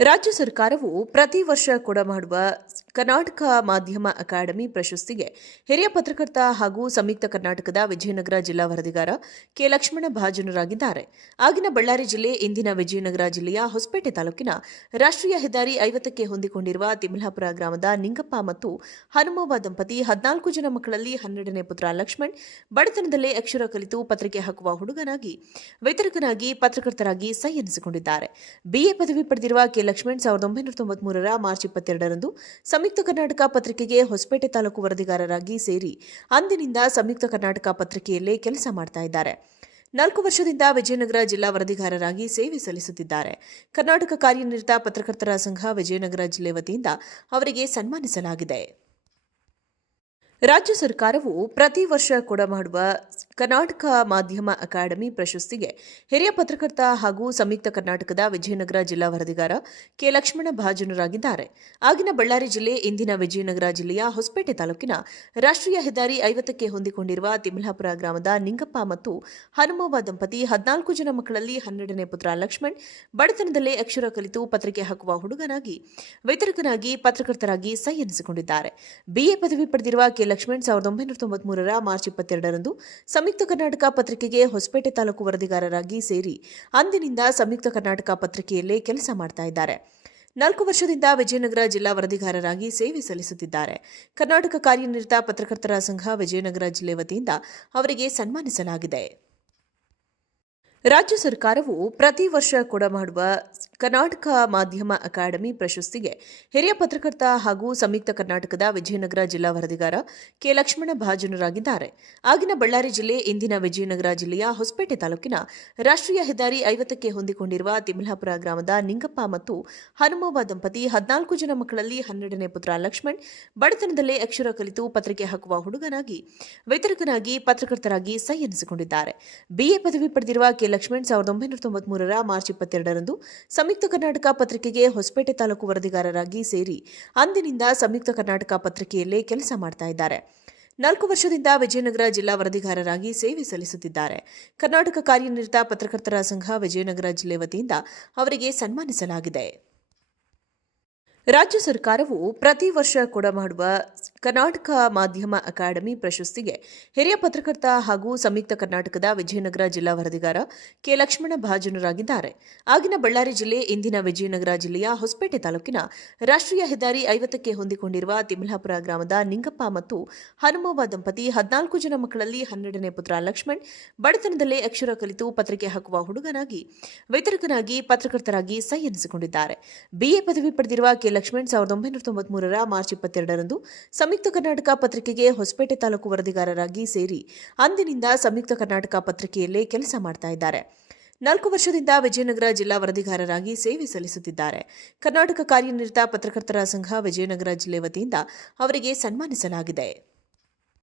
ರಾಜ್ಯ ಸರ್ಕಾರವು ಪ್ರತಿ ವರ್ಷ ಕೊಡಮಾಡುವ ಕರ್ನಾಟಕ ಮಾಧ್ಯಮ ಅಕಾಡೆಮಿ ಪ್ರಶಸ್ತಿಗೆ ಹಿರಿಯ ಪತ್ರಕರ್ತ ಹಾಗೂ ಸಂಯುಕ್ತ ಕರ್ನಾಟಕದ ವಿಜಯನಗರ ಜಿಲ್ಲಾ ವರದಿಗಾರ ಕೆ ಲಕ್ಷ್ಮಣ ಭಾಜನರಾಗಿದ್ದಾರೆ. ಆಗಿನ ಬಳ್ಳಾರಿ ಜಿಲ್ಲೆ, ಇಂದಿನ ವಿಜಯನಗರ ಜಿಲ್ಲೆಯ ಹೊಸಪೇಟೆ ತಾಲೂಕಿನ ರಾಷ್ಟ್ರೀಯ ಹೆದ್ದಾರಿ 50ಕ್ಕೆ ಹೊಂದಿಕೊಂಡಿರುವ ತಿಮ್ಲಾಪುರ ಗ್ರಾಮದ ನಿಂಗಪ್ಪ ಮತ್ತು ಹನುಮವ್ವ ದಂಪತಿ 14 ಜನ ಮಕ್ಕಳಲ್ಲಿ 12ನೇ ಪುತ್ರ ಲಕ್ಷ್ಮಣ್ ಬಡತನದಲ್ಲೇ ಅಕ್ಷರ ಕಲಿತು ಪತ್ರಿಕೆ ಹಾಕುವ ಹುಡುಗನಾಗಿ, ವಿತರಕನಾಗಿ, ಪತ್ರಕರ್ತರಾಗಿ ಸೈ ಎನಿಸಿಕೊಂಡಿದ್ದಾರೆ. ಬಿಎ ಪದವಿ ಪಡೆದಿರುವ ಕೆ ಲಕ್ಷ್ಮಣ್ 1993ರ ಮಾರ್ಚ್ 22ರಂದು ಸಂಯುಕ್ತ ಕರ್ನಾಟಕ ಪತ್ರಿಕೆಗೆ ಹೊಸಪೇಟೆ ತಾಲೂಕು ವರದಿಗಾರರಾಗಿ ಸೇರಿ ಅಂದಿನಿಂದ ಸಂಯುಕ್ತ ಕರ್ನಾಟಕ ಪತ್ರಿಕೆಯಲ್ಲೇ ಕೆಲಸ ಮಾಡ್ತಾ ಇದ್ದಾರೆ. 4 ವರ್ಷದಿಂದ ವಿಜಯನಗರ ಜಿಲ್ಲಾ ವರದಿಗಾರರಾಗಿ ಸೇವೆ ಸಲ್ಲಿಸುತ್ತಿದ್ದಾರೆ. ಕರ್ನಾಟಕ ಕಾರ್ಯನಿರತ ಪತ್ರಕರ್ತರ ಸಂಘ ವಿಜಯನಗರ ಜಿಲ್ಲೆ ವತಿಯಿಂದ ಅವರಿಗೆ ಸನ್ಮಾನಿಸಲಾಗಿದೆ. ರಾಜ್ಯ ಸರ್ಕಾರವು ಪ್ರತಿ ವರ್ಷ ಕೊಡಮಾಡುವ ಕರ್ನಾಟಕ ಮಾಧ್ಯಮ ಅಕಾಡೆಮಿ ಪ್ರಶಸ್ತಿಗೆ ಹಿರಿಯ ಪತ್ರಕರ್ತ ಹಾಗೂ ಸಂಯುಕ್ತ ಕರ್ನಾಟಕದ ವಿಜಯನಗರ ಜಿಲ್ಲಾ ವರದಿಗಾರ ಕೆ ಲಕ್ಷ್ಮಣ ಭಾಜನರಾಗಿದ್ದಾರೆ. ಆಗಿನ ಬಳ್ಳಾರಿ ಜಿಲ್ಲೆ, ಇಂದಿನ ವಿಜಯನಗರ ಜಿಲ್ಲೆಯ ಹೊಸಪೇಟೆ ತಾಲೂಕಿನ ರಾಷ್ಟ್ರೀಯ ಹೆದ್ದಾರಿ 50ಕ್ಕೆ ಹೊಂದಿಕೊಂಡಿರುವ ತಿಮ್ಲಾಪುರ ಗ್ರಾಮದ ನಿಂಗಪ್ಪ ಮತ್ತು ಹನುಮವ್ವ ದಂಪತಿ 14 ಜನ ಮಕ್ಕಳಲ್ಲಿ 12ನೇ ಪುತ್ರ ಲಕ್ಷ್ಮಣ್ ಬಡತನದಲ್ಲೇ ಅಕ್ಷರ ಕಲಿತು ಪತ್ರಿಕೆ ಹಾಕುವ ಹುಡುಗನಾಗಿ, ವಿತರಕನಾಗಿ, ಪತ್ರಕರ್ತರಾಗಿ ಸೈ ಎನಿಸಿಕೊಂಡಿದ್ದಾರೆ. ಬಿಎ ಪದವಿ ಪಡೆದಿರುವ ಕೆ ಲಕ್ಷ್ಮಣ್ 1993ರ ಮಾರ್ಚ್ 22ರಂದು ಸಂಯುಕ್ತ ಕರ್ನಾಟಕ ಪತ್ರಿಕೆಗೆ ಹೊಸಪೇಟೆ ತಾಲೂಕು ವರದಿಗಾರರಾಗಿ ಸೇರಿ ಅಂದಿನಿಂದ ಸಂಯುಕ್ತ ಕರ್ನಾಟಕ ಪತ್ರಿಕೆಯಲ್ಲೇ ಕೆಲಸ ಮಾಡ್ತಾ ಇದ್ದಾರೆ. 4 ವರ್ಷದಿಂದ ವಿಜಯನಗರ ಜಿಲ್ಲಾ ವರದಿಗಾರರಾಗಿ ಸೇವೆ ಸಲ್ಲಿಸುತ್ತಿದ್ದಾರೆ. ಕರ್ನಾಟಕ ಕಾರ್ಯನಿರತ ಪತ್ರಕರ್ತರ ಸಂಘ ವಿಜಯನಗರ ಜಿಲ್ಲೆ ವತಿಯಿಂದ ಅವರಿಗೆ ಸನ್ಮಾನಿಸಲಾಗಿದೆ. ರಾಜ್ಯ ಸರ್ಕಾರವು ಪ್ರತಿ ವರ್ಷ ಕೊಡಮಾಡುವ ಕರ್ನಾಟಕ ಮಾಧ್ಯಮ ಅಕಾಡೆಮಿ ಪ್ರಶಸ್ತಿಗೆ ಹಿರಿಯ ಪತ್ರಕರ್ತ ಹಾಗೂ ಸಂಯುಕ್ತ ಕರ್ನಾಟಕದ ವಿಜಯನಗರ ಜಿಲ್ಲಾ ವರದಿಗಾರ ಕೆ ಲಕ್ಷ್ಮಣ ಭಾಜನರಾಗಿದ್ದಾರೆ. ಆಗಿನ ಬಳ್ಳಾರಿ ಜಿಲ್ಲೆ, ಇಂದಿನ ವಿಜಯನಗರ ಜಿಲ್ಲೆಯ ಹೊಸಪೇಟೆ ತಾಲೂಕಿನ ರಾಷ್ಟ್ರೀಯ ಹೆದ್ದಾರಿ 50ಕ್ಕೆ ಹೊಂದಿಕೊಂಡಿರುವ ತಿಮ್ಲಾಪುರ ಗ್ರಾಮದ ನಿಂಗಪ್ಪ ಮತ್ತು ಹನುಮವ್ವ ದಂಪತಿ 14 ಜನ ಮಕ್ಕಳಲ್ಲಿ 12ನೇ ಪುತ್ರ ಲಕ್ಷ್ಮಣ್ ಬಡತನದಲ್ಲೇ ಅಕ್ಷರ ಕಲಿತು ಪತ್ರಿಕೆ ಹಾಕುವ ಹುಡುಗನಾಗಿ, ವಿತರಕನಾಗಿ, ಪತ್ರಕರ್ತರಾಗಿ ಸೈ ಎನಿಸಿಕೊಂಡಿದ್ದಾರೆ. ಬಿಎ ಪದವಿ ಪಡೆದಿರುವ ಕೆ ಲಕ್ಷ್ಮಣ್ 1993ರ ಮಾರ್ಚ್ 22ರಂದು ಸಂಯುಕ್ತ ಕರ್ನಾಟಕ ಪತ್ರಿಕೆಗೆ ಹೊಸಪೇಟೆ ತಾಲೂಕು ವರದಿಗಾರರಾಗಿ ಸೇರಿ ಅಂದಿನಿಂದ ಸಂಯುಕ್ತ ಕರ್ನಾಟಕ ಪತ್ರಿಕೆಯಲ್ಲೇ ಕೆಲಸ ಮಾಡ್ತಾ ಇದ್ದಾರೆ. 4 ವರ್ಷದಿಂದ ವಿಜಯನಗರ ಜಿಲ್ಲಾ ವರದಿಗಾರರಾಗಿ ಸೇವೆ ಸಲ್ಲಿಸುತ್ತಿದ್ದಾರೆ. ಕರ್ನಾಟಕ ಕಾರ್ಯನಿರತ ಪತ್ರಕರ್ತರ ಸಂಘ ವಿಜಯನಗರ ಜಿಲ್ಲೆ ವತಿಯಿಂದ ಅವರಿಗೆ ಸನ್ಮಾನಿಸಲಾಗಿದೆ. ರಾಜ್ಯ ಸರ್ಕಾರವು ಪ್ರತಿ ವರ್ಷ ಕೊಡಮಾಡುವ ಕರ್ನಾಟಕ ಮಾಧ್ಯಮ ಅಕಾಡೆಮಿ ಪ್ರಶಸ್ತಿಗೆ ಹಿರಿಯ ಪತ್ರಕರ್ತ ಹಾಗೂ ಸಂಯುಕ್ತ ಕರ್ನಾಟಕದ ವಿಜಯನಗರ ಜಿಲ್ಲಾ ವರದಿಗಾರ ಕೆ ಲಕ್ಷ್ಮಣ ಭಾಜನರಾಗಿದ್ದಾರೆ. ಆಗಿನ ಬಳ್ಳಾರಿ ಜಿಲ್ಲೆ, ಇಂದಿನ ವಿಜಯನಗರ ಜಿಲ್ಲೆಯ ಹೊಸಪೇಟೆ ತಾಲೂಕಿನ ರಾಷ್ಟ್ರೀಯ ಹೆದ್ದಾರಿ 50ಕ್ಕೆ ಹೊಂದಿಕೊಂಡಿರುವ ತಿಮ್ಲಾಪುರ ಗ್ರಾಮದ ನಿಂಗಪ್ಪ ಮತ್ತು ಹನುಮವ್ವ ದಂಪತಿ 14 ಜನ ಮಕ್ಕಳಲ್ಲಿ 12ನೇ ಪುತ್ರ ಲಕ್ಷ್ಮಣ್ ಬಡತನದಲ್ಲೇ ಅಕ್ಷರ ಕಲಿತು ಪತ್ರಿಕೆ ಹಾಕುವ ಹುಡುಗನಾಗಿ, ವಿತರಕನಾಗಿ, ಪತ್ರಕರ್ತರಾಗಿ ಸೈ ಎನಿಸಿಕೊಂಡಿದ್ದಾರೆ. ಬಿಎ ಪದವಿ ಪಡೆದಿರುವ ಕೆ ಲಕ್ಷ್ಮಣ್ 1993ರ ಮಾರ್ಚ್ 22ರಂದು ಸಂಯುಕ್ತ ಕರ್ನಾಟಕ ಪತ್ರಿಕೆಗೆ ಹೊಸಪೇಟೆ ತಾಲೂಕು ವರದಿಗಾರರಾಗಿ ಸೇರಿ ಅಂದಿನಿಂದ ಸಂಯುಕ್ತ ಕರ್ನಾಟಕ ಪತ್ರಿಕೆಯಲ್ಲೇ ಕೆಲಸ ಮಾಡ್ತಾ ಇದ್ದಾರೆ. 4 ವರ್ಷದಿಂದ ವಿಜಯನಗರ ಜಿಲ್ಲಾ ವರದಿಗಾರರಾಗಿ ಸೇವೆ ಸಲ್ಲಿಸುತ್ತಿದ್ದಾರೆ. ಕರ್ನಾಟಕ ಕಾರ್ಯನಿರತ ಪತ್ರಕರ್ತರ ಸಂಘ ವಿಜಯನಗರ ಜಿಲ್ಲೆ ವತಿಯಿಂದ ಅವರಿಗೆ ಸನ್ಮಾನಿಸಲಾಗಿದೆ.